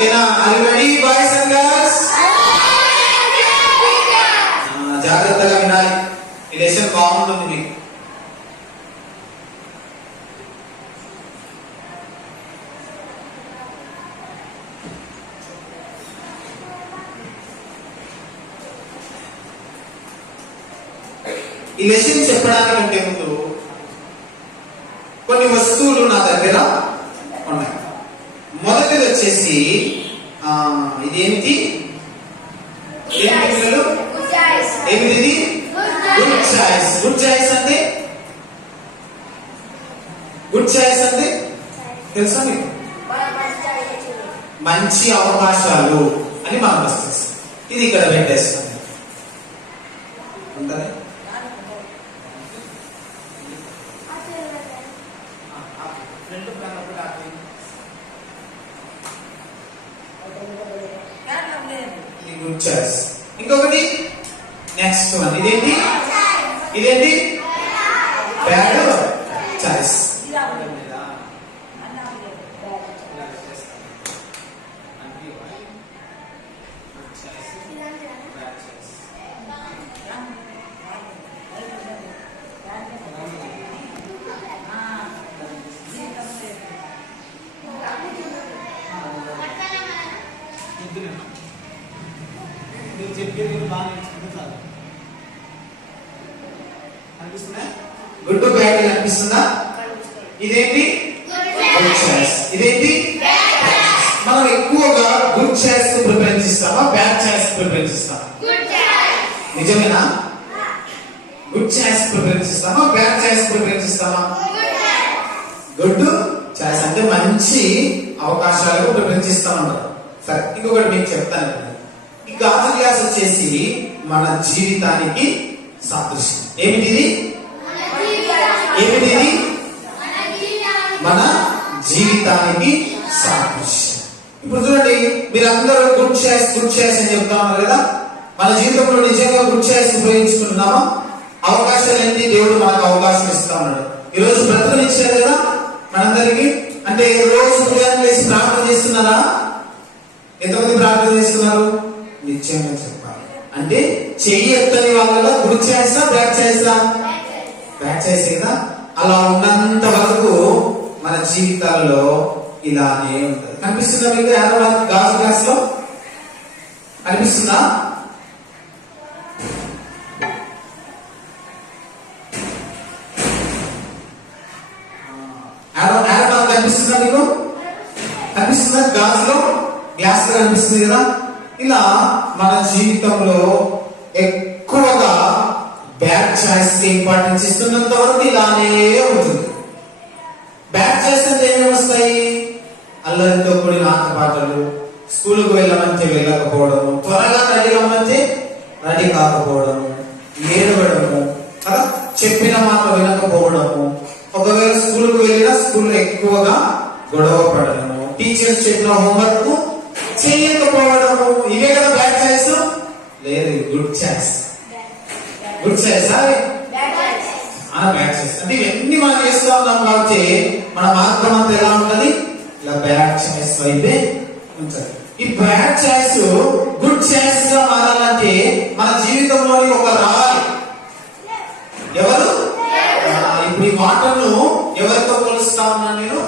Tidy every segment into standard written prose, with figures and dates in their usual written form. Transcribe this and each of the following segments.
ఓకేనా? Are you ready boys and girls? జాగ్రత్తగా వినాలి, ఈ లెసన్ బాగుంటుంది మీకు. ఈ లెసన్ చెప్పడానికంటే ముందు కొన్ని వస్తువులు నా దగ్గర ఉన్నాయి. మొదటిది వచ్చేసి ఇదేమిటి? ఏమిటి? Good choice. గుడ్ చాయిస్ అంటే తెలుసా మీకు? మంచి అవకాశాలు అని మనం వస్తుంది. ఇది ఇక్కడ పెట్టేస్తాం. ఉంటుంది గుడ్ చాయిస్. ఇంకొకటి నెక్స్ట్ వన్ ఇదేంటి? Bad choice. గుడ్ బ్యాడ్ అనిపిస్తుందా? ఇదేంటి? Good choice. ఇదేంటి? మనం ఎక్కువగా గుడ్ చాయిస్ కు ప్రిఫరెన్స్ ఇస్తామా, బ్యాడ్ చాయిస్ కు ప్రిఫరెన్స్ ఇస్తామా? నిజమేనా? గుడ్ చాయిస్ ప్రిఫరెన్స్ ఇస్తామా, బ్యాడ్ చాయిస్ ప్రిఫరెన్స్ ఇస్తామా? గుడ్ చాయిస్ అంటే మంచి అవకాశాలకు ప్రిఫరెన్స్ ఇస్తామన్నారు. సరే, ఇంకొకటి మీకు చెప్తాను. ఈ గాజు గ్లాస్ వచ్చేసి మన జీవితానికి సాదృశ్యం. ఏమిటిది? మన జీవితానికి సాదృశ్యం. ఇప్పుడు చూడండి, మీరందరూ గుడ్ చాయిస్ అని చెప్తా ఉన్నారు కదా. మన జీవితంలో నిజంగా గుడ్ చాయిస్ ఉపయోగించుకుంటున్నామా? అవకాశాలు ఏంటి? దేవుడు మనకు అవకాశం ఇస్తా ఉన్నాడు. ఈ రోజు బ్రతుకుని ఇచ్చారు కదా మనందరికి. అంటే రోజు ఉదయాన్నే లేచి ప్రార్థన చేస్తున్నారా? ఎంతమంది ప్రార్థన చేస్తున్నారు? నిశ్చయంగా చెప్పాలి. అంటే చెయ్యి ఎత్తని వాళ్ళలో గుడ్ చాయిసా, బ్యాడ్ చాయిసా? బ్యాడ్ చాయిస్ కదా. అలా ఉన్నంత వరకు మన జీవితాలలో ఇలానే ఉంటుంది. కనిపిస్తుందా మీకు? గాజు గ్లాస్ లో కనిపిస్తుందా? కనిపిస్తుందా మీకు? కనిపిస్తుందా? గాజులో గ్లాస్ లో కనిపిస్తుంది కదా. ఇలా మన జీవితంలో ఎక్కువగా బ్యాడ్ చాయిస్ కి ఇంపార్టెన్స్ ఇస్తున్నంత వరకు ఇలానే ఉంటుంది. బ్యాడ్ చాయిస్ అంటే ఏమేమి వస్తాయి? అల్లరితో కూడిన ఆటపాటలు, స్కూల్కు వెళ్ళమంటే వెళ్ళకపోవడము, త్వరగా రెడీ అవ్వమంటే రెడీ కాకపోవడము, ఏడవడము కదా, చెప్పిన మాట వినకపోవడము, ఒకవేళ స్కూల్కు వెళ్ళినా స్కూల్లో ఎక్కువగా గొడవ పడడము, టీచర్స్ చెప్పిన హోంవర్క్ చేయకపోవడము, ఇవే కదా బ్యాడ్ చాయిస్. లేదు, good choice. Good choice bad choice అంటే ఇవన్నీ మనం చేస్తూ ఉన్నాం కాబట్టి మన మార్గం అంతా ఎలా ఉంటది? ఇలా బ్యాడ్ చాయిస్ అయితే ఉంటది. ఈ బ్యాడ్ చాయిస్ గుడ్ చాయిస్ గా మారాలంటే మన జీవితంలోని ఒక రావాలి. ఎవరు? ఇప్పుడు ఈ మాటను ఎవరితో పోలుస్తా ఉన్నా నేను?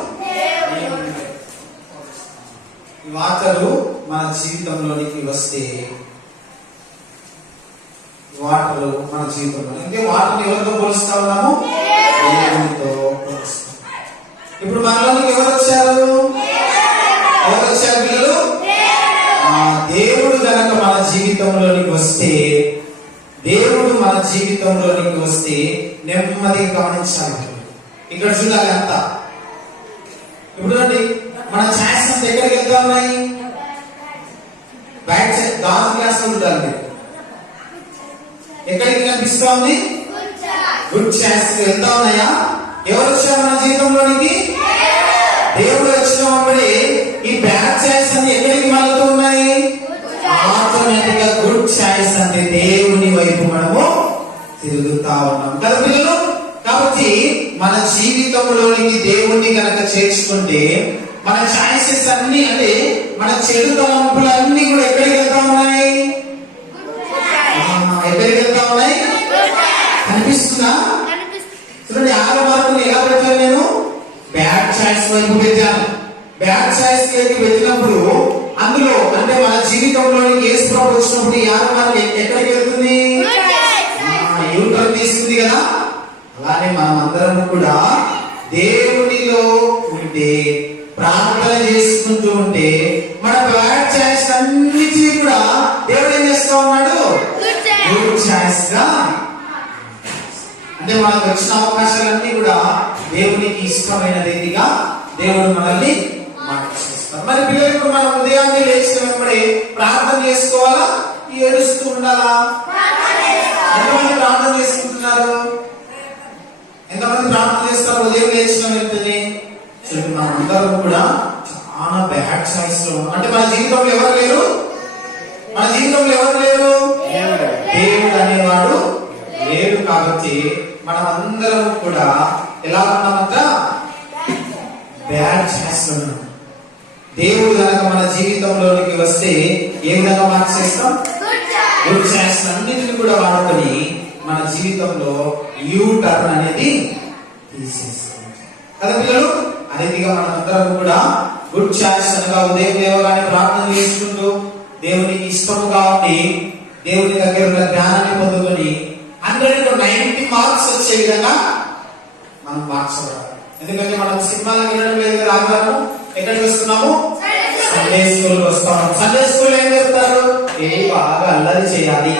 ఈ మాటలు మన జీవితంలోనికి వస్తే, వాటరు మన జీవితంలో అంటే వాటర్ని ఎవరితో పోలుస్తా ఉన్నాము? దేవునితో పోలుస్తాం. ఇప్పుడు మనలోనికి ఎవరు వచ్చారు? పిల్లలు? దేవుడు గనక మన జీవితంలోనికి వస్తే నెమ్మదిగా గమనించాలి. ఇక్కడ చూడాలి అంతా. ఇప్పుడు మన ఛాయిస్ అంతా ఎక్కడికి వెళ్తా ఉన్నాయి? బ్యాక్ సైడ్ గాజు గ్లాస్ లో చూడాలి. ఎక్కడికి కనిపిస్తోంది? గుడ్ చాయిస్ వెళ్తా ఉన్నాయా? ఎవరు వచ్చారు మన జీవితంలోనికి? దేవుడు వచ్చినప్పుడే ఈ బ్యాడ్ చాయిస్ అన్ని ఎక్కడికి మళ్ళీ ఉన్నాయి? ఆటోమేటిక్ గా గుడ్ చాయిస్ అంటే దేవుని వైపు మనము తిరుగుతా ఉన్నాం కదా పిల్లలు. కాబట్టి మన జీవితంలోనికి దేవుణ్ణి కనుక చేర్చుకుంటే మన చాయిసెస్ యాక్సెస్ అన్ని అంటే మన చెడు తలంపులన్నీ కూడా ఎక్కడికి వెళ్తా ఉన్నాయి? ఎక్కడికి వెళ్తా ఉన్నాయి? కనిపిస్తుందా? చూడండి, 6వ మార్కుని ఎలా పెట్టాను నేను? బ్యాడ్ చాయిస్ వైపు పెట్టాను. బ్యాడ్ చాయిస్ వైపు పెట్టినప్పుడు అందులో అంటే మన జీవితంలోని యేసు ప్రభు వచ్చినప్పుడు 6వ మార్కు ఎక్కడికి వెళ్తుంది? యూటర్న్ తీసుకుంది కదా. అలానే మనం అందరం కూడా దేవునిలో ఉంటే ప్రార్థన చేసుకుంటూ ఉంటే మన బ్యాడ్ చాయిస్ అన్నిటినీ కూడా దేవుడు ఏం చేస్తా ఉన్నాడు? గుడ్ చాయిస్ గా, అంటే మనకు వచ్చిన అవకాశాలన్నీ కూడా దేవునికి ఇష్టమైన రీతిగా దేవుడు మనల్ని మార్చేస్తాడు. మరి పిల్లలు ఇప్పుడు మనం ఉదయాన్నే లేచిన వెంబడే ప్రార్థన చేసుకోవాలా? ఏడుస్తూ ఉండాలా? ఎంతమంది ప్రార్థన చేసుకుంటున్నారు? ఎంతమంది ప్రార్థన చేస్తారు ఉదయం లేచిన వెంటనే? మనం అందరం కూడా చాలా బ్యాడ్ చాయిస్ లో. అంటే మన జీవితంలో ఎవరు లేరు? మన జీవితంలో ఎవరు లేరు? దేవుడు అనేవాడు లేడు. కాబట్టి మనం అందరం కూడా ఎలా ఉన్నామంట? బ్యాడ్ చాయిస్ లో ఉన్నాం. దేవుడు కనుక మన జీవితంలోనికి వస్తే ఏ విధంగా మార్చేస్తాం? గుడ్ చాయిస్ అన్నిటిని కూడా వాడుకొని మన జీవితంలో యూ టర్న్ అనేది తీసేస్తాం కదా పిల్లలు. అనేదిగా మనందరం కూడా గుడ్ చాయిస్ అనగా ఉదయం లేవగానే ప్రార్థన చేసుకుంటూ దేవునికి ఇష్టముగా ఉండి దేవుని దగ్గర ఉన్న జ్ఞానాన్ని పొందుకొని 100-90 మార్క్స్ వచ్చే విధంగా మనం మార్చబడాలి. ఎందుకంటే మనం సినిమాలకు వెళ్ళడం లేదు కదా. ఆదివారం ఎక్కడికి వస్తున్నాము? సండే స్కూల్ వస్తాము. సండే స్కూల్ ఏం చెప్తారు? బాగా అల్లరి చేయాలి,